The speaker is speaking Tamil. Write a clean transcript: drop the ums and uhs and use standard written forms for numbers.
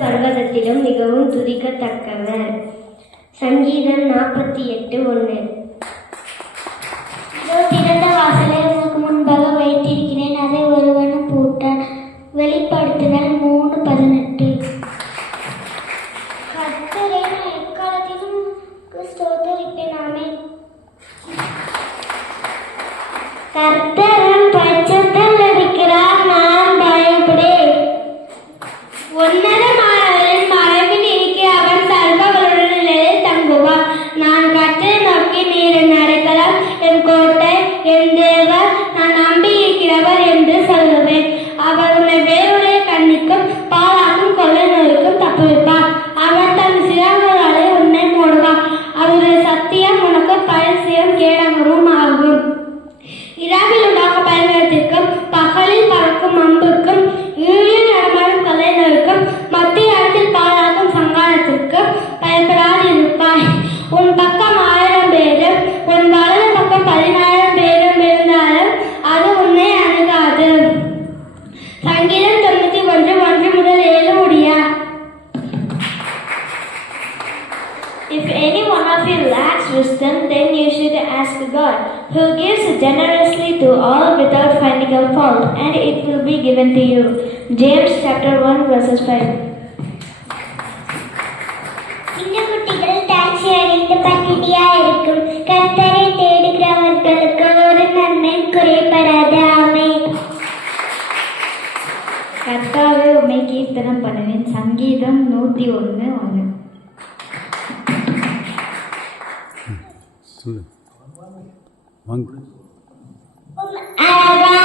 பர்வதத்திலும் மிகவும் துதிக்கத்தக்கவர். சங்கீதம் 48:1. திறந்த வாசலை உனக்கு முன்பாக வைத்திருக்கிறேன், அதை ஒருவனும் பூட்டான். வெளிப்படுத்துதல் 3:18. கர்த்தரை நான் எக்காலத்திலும் ஸ்தோத்தரிப்பேன். ஆமென். கர்த்தர் பட்சத்தில் இருக்கிறார், நான் பயப்படேன். உன்னதமானவரின் மறைவில் இருக்கிற அவன் சர்வவல்லவருடைய நிழலில் தங்குவான். நான் கர்த்தரை நோக்கி, நீர் என் அடைக்கலம், என் கோட்டை, என் தேவன், நான் நம்பியிருக்கிறவர் என்று சொல்லுவேன். அவர் உன்னை வேறுடைய கண்ணிக்கும் பாலாக்கும் கொள்ளை நோய்க்கும் தப்புவிப்பார். அவர் தன் சிறகுகளாலே உன்னை மூடுவார். அவருடைய சத்தியம் உனக்கு பரிசயம் கேடகமும் ஆகும். இரவில் உண்டாகும் பயங்கரத்திற்கும் பகலில் பறக்கும் அம்புக்கும் இருளில் நடமாடும் கொள்ளை நோய்க்கும் மத்திய இடத்தில் பாழாக்கும் சங்காரத்திற்கும் பயப்படாதிருப்பாய். உன் பக்கம் 1000 பேரும் உன் வலது பக்கம் 10,000 பேரும் இருந்தாலும் அது உன்னை அணுகாது. சங்கீதம் 91:1-7 முடியா. If any one of you lacks wisdom, then you should ask God, who gives generously to all without finding a fault, and it will be given to you. James chapter 1:5. சின்னக்குட்டிகள் தாட்சி அடைந்து பட்டினியா இருக்கும். கர்த்தரை தேடுகிறவர்களுக்கு ஒரு நன்மை குறைபடாது. ஆமென். கர்த்தாவே உம்மை கீர்த்தனம் பண்ணுவேன். சங்கீதம் 101:1. அழகான